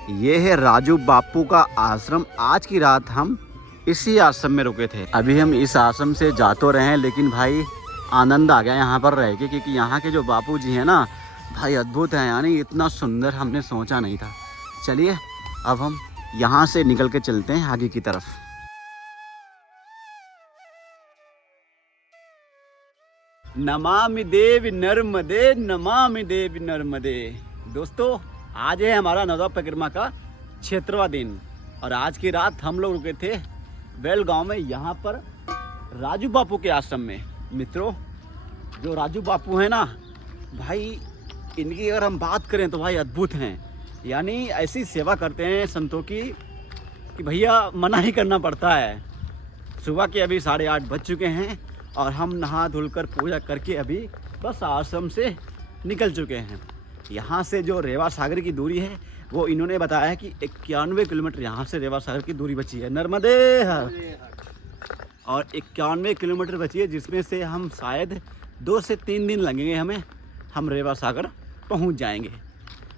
ये है राजू बापू का आश्रम। आज की रात हम इसी आश्रम में रुके थे। अभी हम इस आश्रम से जा तो रहे हैं, लेकिन भाई आनंद आ गया यहाँ पर रह के, क्योंकि यहाँ के जो बापू जी हैं ना भाई अद्भुत हैं। यानी इतना सुंदर हमने सोचा नहीं था। चलिए अब हम यहाँ से निकल के चलते हैं आगे की तरफ। नमामि देवी नर्मदे, नमामि देवी नर्मदे। दोस्तों आज है हमारा नवदा परिक्रमा का 6वां दिन और आज की रात हम लोग रुके थे वेल गांव में, यहाँ पर राजू बापू के आश्रम में। मित्रों जो राजू बापू हैं ना भाई, इनकी अगर हम बात करें तो भाई अद्भुत हैं। यानी ऐसी सेवा करते हैं संतों की कि भैया मना ही करना पड़ता है। सुबह के अभी 8:30 बज चुके हैं और हम नहा धुलकर पूजा करके अभी बस आश्रम से निकल चुके हैं। यहाँ से जो रेवा सागर की दूरी है वो इन्होंने बताया कि 91 किलोमीटर यहाँ से रेवा सागर की दूरी बची है। नर्मदे हर। और 91 किलोमीटर बची है, जिसमें से हम शायद 2 से 3 दिन लगेंगे हमें, हम रेवा सागर पहुँच जाएंगे।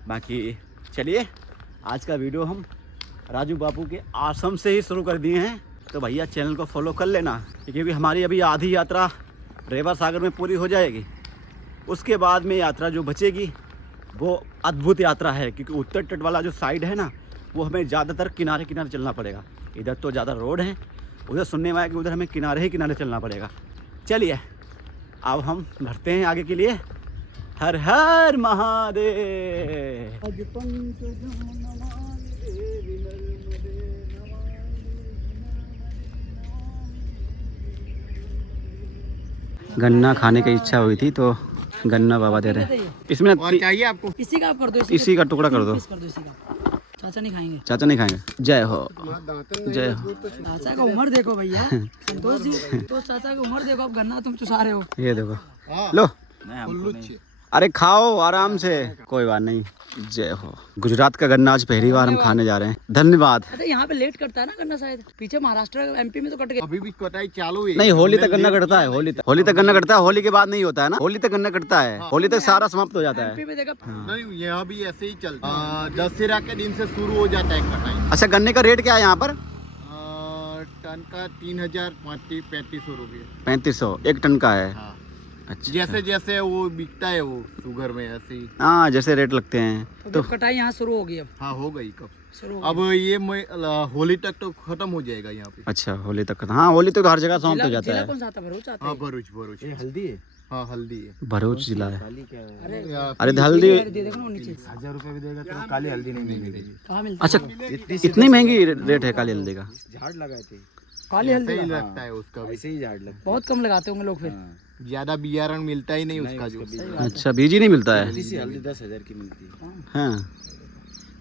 बाकी चलिए आज का वीडियो हम राजू बापू के आश्रम से ही शुरू कर दिए हैं, तो भैया चैनल को फॉलो कर लेना, क्योंकि हमारी अभी आधी यात्रा रेवा सागर में पूरी हो जाएगी। उसके बाद में यात्रा जो बचेगी वो अद्भुत यात्रा है, क्योंकि उत्तर तट वाला जो साइड है ना वो हमें ज़्यादातर किनारे किनारे चलना पड़ेगा। इधर तो ज़्यादा रोड है, उधर सुनने में आया कि उधर हमें किनारे ही किनारे चलना पड़ेगा। चलिए अब हम बढ़ते हैं आगे के लिए। हर हर महादेव। गन्ना खाने की इच्छा हुई थी तो गन्ना बाबा दे रहे हैं। इसमें और चाहिए आपको? इसी का आप कर दो, इसी का टुकड़ा कर दो। इसी का। चाचा नहीं खाएंगे। चाचा नहीं खाएंगे। जय हो जय हो। चाचा का उम्र देखो भैया, संतोष जी, तो चाचा की उम्र देखो, अब गन्ना तुम चुसा रहे हो। ये देखो लो। अरे खाओ आराम से, कोई बात नहीं। जय हो। गुजरात का गन्ना आज पहली बार हम खाने जा रहे हैं। धन्यवाद। अरे यहाँ पे लेट कटता है ना गन्ना, शायद पीछे महाराष्ट्र एमपी में तो कट गया। अभी भी कटाई चालू है। नहीं, होली तक गन्ना कटता है। होली तक गन्ना कटता है। होली के बाद नहीं होता है ना। होली तक गन्ना कटता है। होली तक सारा समाप्त हो जाता है। एमपी में देखा नहीं, यहाँ भी ऐसे ही चलता है। दशहरा के दिन से शुरू हो जाता है कटाई। अच्छा गन्ने का रेट क्या है यहाँ पर? टन का 3035 रुपये। 3500 एक टन का है। हाँ। अच्छा। जैसे जैसे वो बिकता है वो शुगर में ऐसे ही। हाँ जैसे रेट लगते हैं तो कटाई यहाँ शुरू होगी अब। हाँ हो गई कब शुरू अब ये होली तक तो खत्म हो जाएगा यहाँ पे। अच्छा होली तक। हाँ होली तक हर जगह समाप्त हो जाता जिला है। कौन सा आता है? भरूच आता है। हाँ भरूच। ये हल्दी है। हाँ हल्दी है। भरूच जिला है। अरे हल्दी देखो ना नीचे। 1000 रुपए भी देगा तो काली हल्दी नहीं मिलेगी। कहाँ मिलती अच्छा इतनी महंगी रेट है काली हल्दी का? झाड़ लगाए थे काली हल्दी ही लगता है उसका, वैसे ही झाड़ लगता बहुत कम लगाते होंगे लोग, फिर ज्यादा बियारण मिलता ही नहीं उसका जो। अच्छा बीज ही नहीं मिलता है। हल्दी 10,000 की मिलती है। हाँ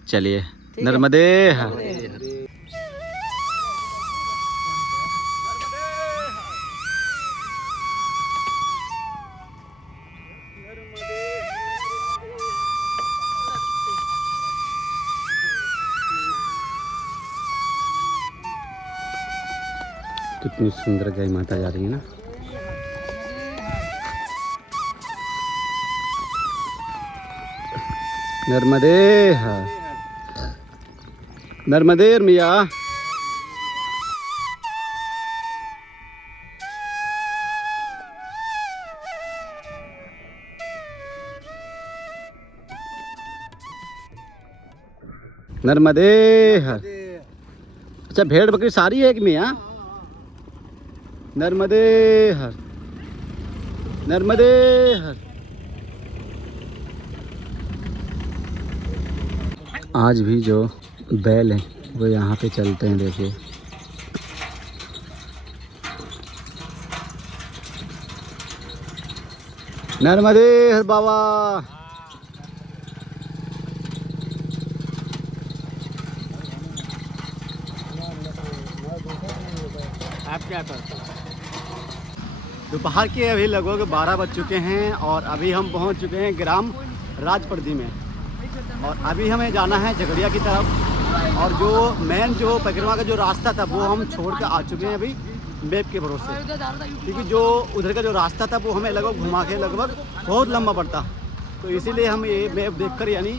चलिए नर्मदे हर। कितनी सुंदर गाय माता जा रही है ना। नर्मदे हर। नर्मदे मैया। नर्मदे हर। अच्छा भेड़ बकरी सारी है कि मियाँ? नर्मदे हर। नर्मदे हर। आज भी जो बैल हैं वो यहाँ पे चलते हैं, देखिए। नर्मदे हर बाबा। आप क्या करते हो? दोपहर के अभी लगभग 12 बज चुके हैं और अभी हम पहुंच चुके हैं ग्राम राजप्रदी में। और अभी हमें जाना है झगड़िया की तरफ। और जो मेन जो परिक्रमा का जो रास्ता था वो हम छोड़ कर आ चुके हैं अभी मैप के भरोसे, क्योंकि जो उधर का जो रास्ता था वो हमें लगभग घुमा के लगभग बहुत लंबा पड़ता, तो इसीलिए हम ये मैप देखकर यानी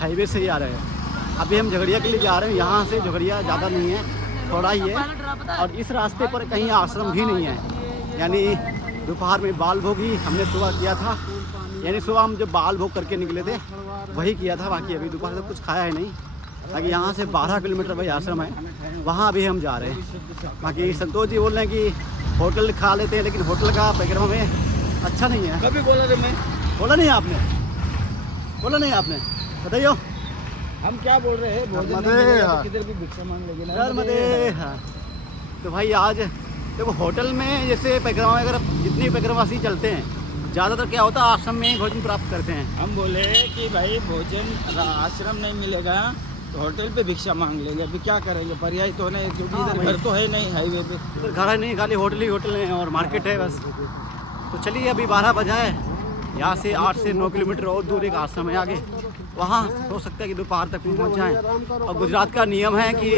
हाईवे से ही आ रहे हैं। अभी हम झगड़िया के लिए जा रहे हैं। यहाँ से झगड़िया ज़्यादा नहीं है, थोड़ा ही है। और इस रास्ते पर कहीं आश्रम भी नहीं है। यानी दोपहर में बाल भोग ही हमने सुबह किया था। यानी सुबह हम जब बाल भोग करके निकले थे वही किया था। बाकी अभी दोपहर तक कुछ खाया है नहीं। बाकी यहाँ से 12 किलोमीटर भाई आश्रम है, वहाँ अभी हम जा रहे हैं। बाकी संतोष जी बोल रहे हैं कि होटल खा लेते हैं, लेकिन होटल का परिक्रमा में अच्छा नहीं है। कभी बोला थे मैं? बोला नहीं आपने? बोला नहीं आपने? बताइए। हम क्या बोल रहे हैं? भोजन नहीं मिलेगा तो किधर भी भिक्षा मांग लेंगे ना। नर्मदे। हाँ तो भाई आज देखो होटल में जैसे परिक्रमा में अगर जितनी परिक्रमावासी चलते हैं ज़्यादातर क्या होता है आश्रम में ही भोजन प्राप्त करते हैं। हम बोले कि भाई भोजन आश्रम नहीं मिलेगा तो होटल पे भिक्षा मांग लेंगे। अभी क्या करेंगे, पर्याय तो नहीं, क्योंकि इधर घर तो है नहीं हाईवे पे। इधर घर है नहीं, खाली होटल ही होटल है और मार्केट है बस। तो चलिए अभी 12 बजा है, यहाँ से 8 से 9 किलोमीटर और दूर एक आश्रम है आगे, वहाँ हो सकता है कि दोपहर तक पहुँच जाएँ। और गुजरात का नियम है कि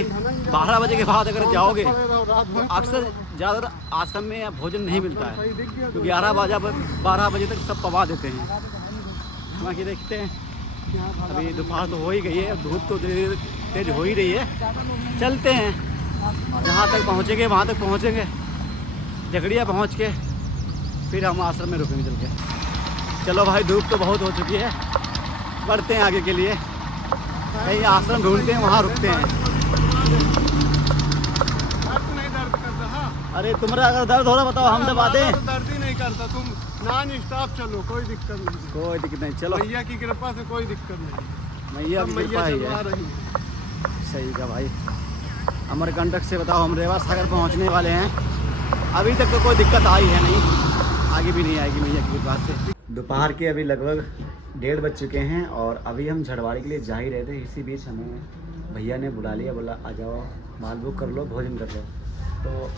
12 बजे के बाद अगर जाओगे तो अक्सर ज़्यादातर आश्रम में भोजन नहीं मिलता है, क्योंकि 12 बजे तक सब पवा देते हैं। बाकी देखते हैं, अभी दोपहर तो हो ही गई है, धूप तो तेज हो ही रही है। चलते हैं, जहाँ तक पहुँचेंगे वहाँ तक पहुँचेंगे। झगड़िया पहुँच के फिर हम आश्रम में रुकेंगे चल के। चलो भाई धूप तो बहुत हो चुकी है, बढ़ते हैं आगे के लिए। कहीं आश्रम ढूंढते हैं, वहाँ रुकते हैं। अरे तुम्हारा अगर दर्द हो रहा बताओ, हम दबा दें। दर्द ही नहीं करता, तुम नॉन स्टॉप चलो, कोई दिक्कत नहीं। कोई दिक्कत नहीं, चलो मैया की कृपा से कोई दिक्कत नहीं। मैया की कृपा ही है। रही है। सही का भाई। अमरकंटक से बताओ हम रेवा सागर पहुँचने वाले हैं। अभी तक तो कोई दिक्कत आई है नहीं, आगे भी नहीं आएगी मैया की कृपा से। दोपहर के अभी लगभग 1:30 बज चुके हैं और अभी हम झड़वाड़ी के लिए जा ही रहे थे। इसी बीच हमें भैया ने बुला लिया, बोला आ जाओ माल बुक कर लो, भोजन कर लो। तो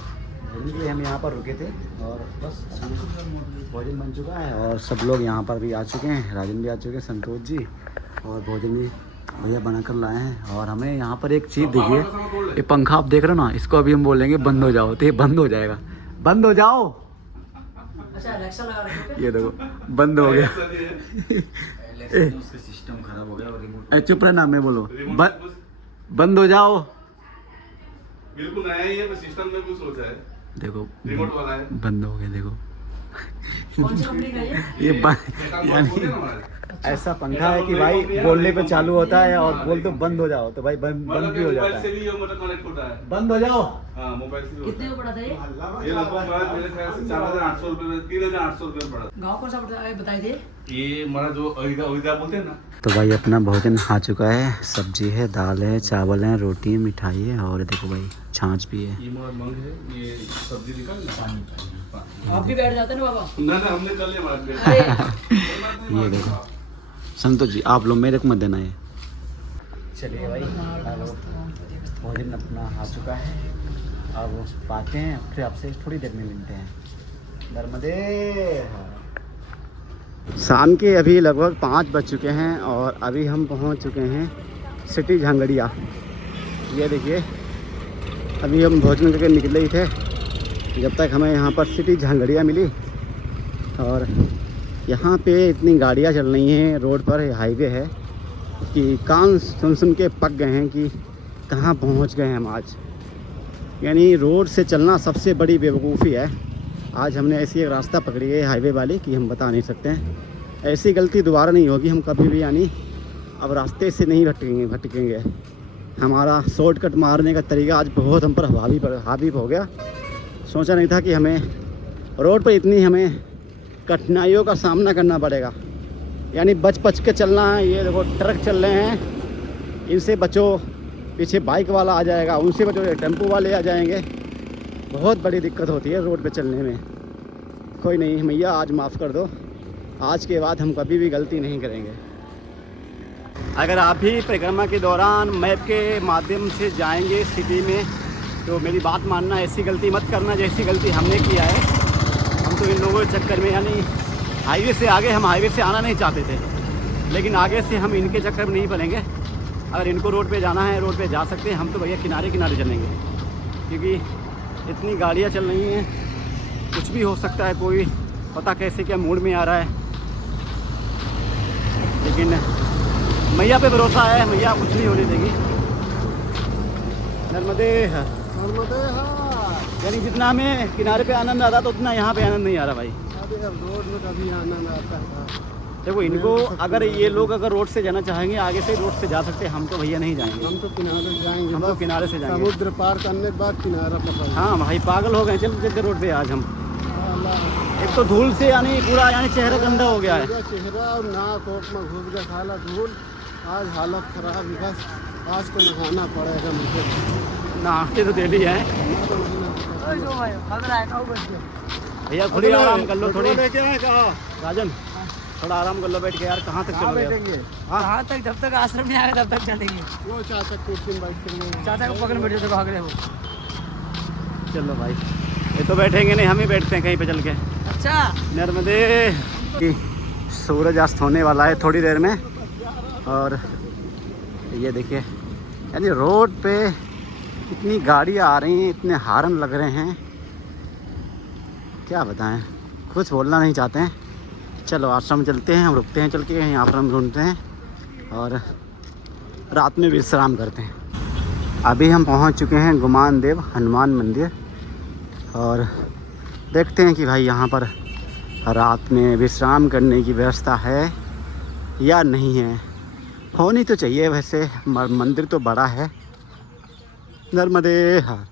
भोजन के लिए हम यहाँ पर रुके थे और बस भोजन बन चुका है और सब लोग यहाँ पर भी आ चुके हैं। राजन भी आ चुके हैं, संतोष जी, और भोजन भी भैया बना कर लाए हैं। और हमें यहाँ पर एक चीज़ दिखिए, ये पंखा आप देख रहे हो ना, इसको अभी हम बोलेंगे बंद हो जाओ, तो ये बंद हो जाएगा। बंद हो जाओ। अच्छा एलेक्सा लगा रखे हो? ये देखो बंद हो गया। सिस्टम खराब हो गया और रिमोट। चुप रहना, मैं बोलो बंद हो जाओ। बिल्कुल नया ही है, सिस्टम में कुछ सोचा है। देखो रिमोट वाला है, बंद हो गया। देखो कौन सी कंपनी का ये? यानी ऐसा पंखा है कि भाई बोलने पे चालू होता है और बोल तो बंद हो जाओ तो भाई बंद भी हो जाता मोबाइल से है। भी ये मतलब कनेक्ट होता है। बंद हो जाओ। हाँ मोबाइल से भी होता कितने को पड़ा था ये? है। ये लगभग मेरे ख्याल से 4800 रुपये में 3800 रुपये में पड़ा। गाँव कौन सा पड़ता है बताए थे? ये हमारा जो अयोध्या बोलते हैं ना। तो भाई अपना भोजन आ चुका है, सब्जी है, दाल है, चावल है, रोटी है, मिठाई है और देखो भाई छाछ भी है। ये हमारा मंग है, ये सब्जी निकाल ना। आप भी बैठ जाते ना बाबा। ना हमने कर लिया हमारा। ये देखो संतोष जी आप लोग मेरे को मत देना ये। चलिए भाई भोजन अपना आ चुका है, अब पाते हैं फिर आपसे थोड़ी देर में मिलते हैं। नर्मदे। शाम के अभी लगभग 5 बज चुके हैं और अभी हम पहुंच चुके हैं सिटी झांगड़िया। ये देखिए अभी हम भोजन करके निकले ही थे जब तक हमें यहाँ पर सिटी झांगड़िया मिली। और यहाँ पे इतनी गाड़ियाँ चल रही हैं रोड पर, हाईवे है, कि कान सुन सुन के पक गए हैं कि कहाँ पहुँच गए हम आज। यानी रोड से चलना सबसे बड़ी बेवकूफ़ी है। आज हमने ऐसी एक रास्ता पकड़ी है हाईवे वाली कि हम बता नहीं सकते हैं। ऐसी गलती दोबारा नहीं होगी हम कभी भी, यानी अब रास्ते से नहीं भटकेंगे। हमारा शॉर्टकट मारने का तरीका आज बहुत हम पर हावी हो गया। सोचा नहीं था कि हमें रोड पर इतनी हमें कठिनाइयों का सामना करना पड़ेगा। यानी बच के चलना है। ये देखो ट्रक चल रहे हैं, इनसे बचो, पीछे बाइक वाला आ जाएगा, उनसे बचो, टेम्पो वाले आ जाएंगे। बहुत बड़ी दिक्कत होती है रोड पे चलने में। कोई नहीं मैया आज माफ़ कर दो, आज के बाद हम कभी भी गलती नहीं करेंगे। अगर आप भी परिक्रमा के दौरान मैप के माध्यम से जाएंगे सिटी में तो मेरी बात मानना, ऐसी गलती मत करना जैसी गलती हमने किया है। हम तो इन लोगों के चक्कर में, यानी हाईवे से आगे, हम हाईवे से आना नहीं चाहते थे, लेकिन आगे से हम इनके चक्कर में नहीं पड़ेंगे। अगर इनको रोड पे जाना है रोड पे जा सकते हैं, हम तो भैया किनारे चलेंगे, क्योंकि इतनी गाड़ियाँ चल रही हैं, कुछ भी हो सकता है, कोई पता कैसे क्या मूड में आ रहा है। लेकिन मैया पे भरोसा है, मैया कुछ नहीं होने देगी। नर्मदे हर। नर्मदे हार। यानी जितना हमें किनारे पे आनंद आता तो उतना यहाँ पे आनंद नहीं आ रहा भाई। अभी अब रोड में कभी आनंद आता है। देखो इनको अगर ये लोग अगर रोड से जाना चाहेंगे आगे से रोड से जा सकते हैं, हम तो भैया नहीं जाएंगे। हम तो किनारे जाएंगे, हम तो बस किनारे से जाएंगे। समुद्र पार करने के बाद किनारा पकड़। हाँ भाई पागल हो गए, चल चलते रोड पे आज हम। अल्लाह। एक तो धूल से यानी पूरा यानी चेहरा गंदा हो गया है। पूरा चेहरा और नाक ओट में घुस गया साला धूल। आज हालत खराब है, बस आज तो नहाना पड़ेगा मुझे। नहाते तो डेली है भैया, थोड़ी आराम कर लो, थोड़ी राजन थोड़ा आराम कर लो बैठ के यार। कहाँ तक चलोगे? कहाँ तक? जब तक आश्रम नहीं आएगा तब तक चलेंगे। वो चाचा कुर्सी में बैठ के चाचा को पकड़ बैठे तो भाग रहे हो। चलो भाई, ये तो बैठेंगे नहीं, हम ही बैठते हैं कहीं पे चल के। अच्छा नर्मदे। सूरज अस्त होने वाला है थोड़ी देर में। और ये देखिए यानी रोड पे इतनी गाड़ियाँ आ रही हैं, इतने हार्न लग रहे हैं, क्या बताएं, कुछ बोलना नहीं चाहते हैं। चलो आश्रम चलते हैं, हम रुकते हैं चल के, यहाँ पर हम ढूंढते हैं और रात में विश्राम करते हैं। अभी हम पहुँच चुके हैं गुमान देव हनुमान मंदिर और देखते हैं कि भाई यहाँ पर रात में विश्राम करने की व्यवस्था है या नहीं है। होनी तो चाहिए वैसे, मंदिर तो बड़ा है। नर्मदे हर।